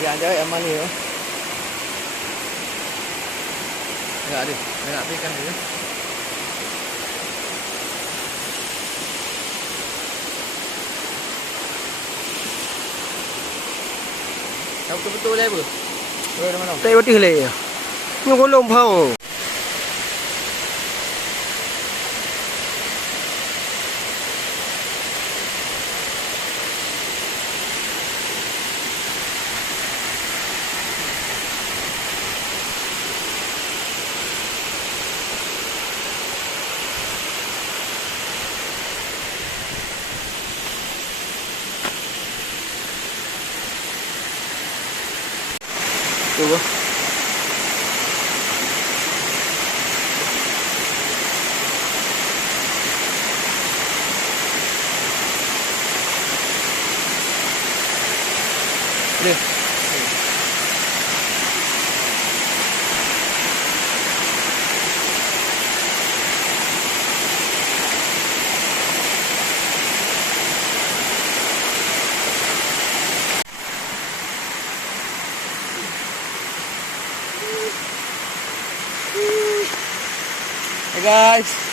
Pegang je yang mana tu. Tengok dia. Tengok ikan dia. Kau betul-betul lah apa? Boleh mana? Tak betul lah ya. Ni golong pau. Tu apa? Boleh. Hey guys.